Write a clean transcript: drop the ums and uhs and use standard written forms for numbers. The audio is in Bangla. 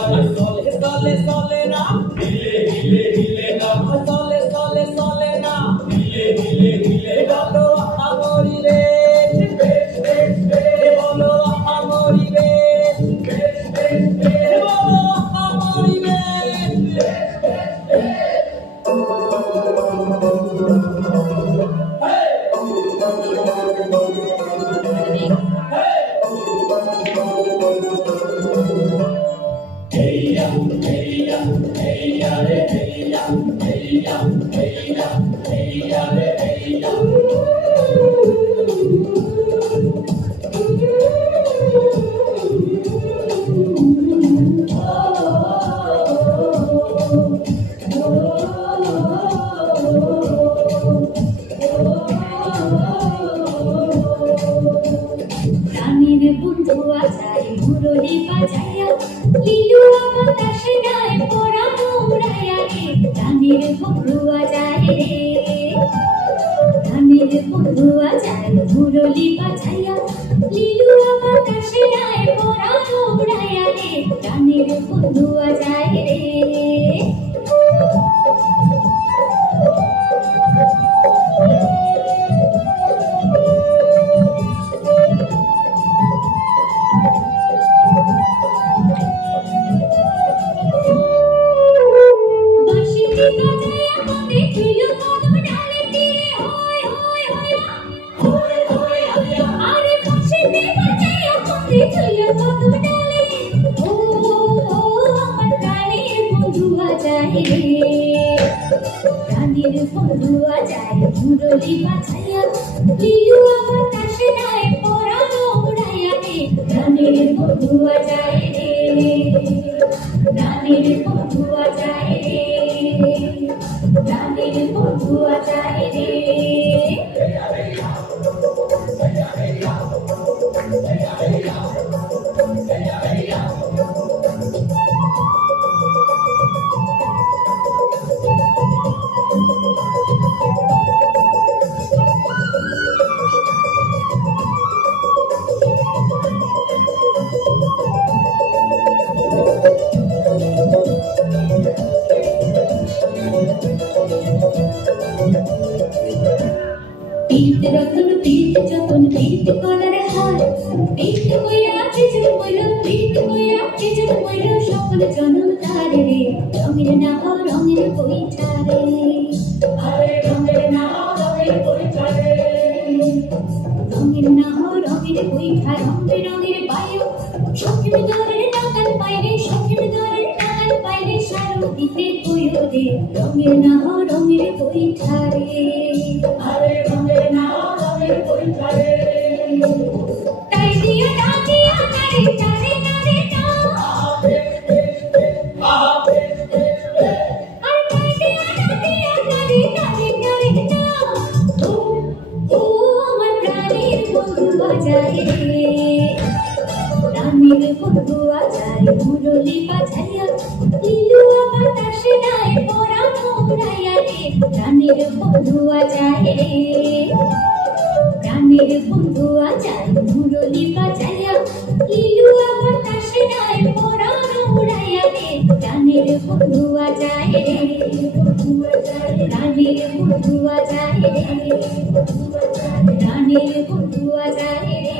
Sole, sole, sole na. Hile, hile, hile na. Sole, sole, sole na. Hile, hile, hile na. Bolo amori re. Bolo amori re. Bolo amori re. রানীর বন্ধু আছাই মুরলি বাজাইয়া লিলু বাতাসে গায়ে পরানো উড়াইয়া রে রানীর বন্ধু আছাই রে রানীর বন্ধু আছাই মুরলি বাজাইয়া লিলু বাতাসে গায়ে পরানো উড়াইয়া রে রানীর বন্ধু আছাই রে রানীর বন্ধু আছাই মুরলি বাজাইয়া লিলু বাতাসে গায়ে পরানো উড়াইয়া রে রানীর বন্ধু আছাই রে রানীর বন্ধু আছাই রে রানীর বন্ধু আছাই রে পীত রতন পীত যতন পীত কলারে হয় পীত কইরা চিচুর কইল পীত কইরা চিচুর কইল সকল জনম তারে রে রঙের না হও রঙের বইটা রে আরে রঙের না হও রঙের বইটা রে রঙের না হও রঙের বইটা রং বেরঙের বায়ু সখী দরের টাকার পাইরে সখী দরের টাকার পাইরে সারু দিতে কইও রে রঙের না হও রঙের বইটা রে আরে রঙের না হও রঙের বইটা রে তাই দিয়া ডাকিয়া নারে নারে নারে না আরে তাই দিয়া ডাকিয়া নারে নারে নারে না ও আমার প্রাণের বন্ধু বাজায় রে রানীর বন্ধু আছাই মুরলি বাজাইয়া লিলু বাতাসে গায়ে পরানো উড়াইয়া রে রানীর বন্ধু আছাই রে রানীর বন্ধু আছাই মুরলি বাজাইয়া লিলু বাতাসে গায়ে পরানো উড়াইয়া রে রানীর বন্ধু আছাই রে রানীর বন্ধু আছাই রে রানীর বন্ধু আছাই রে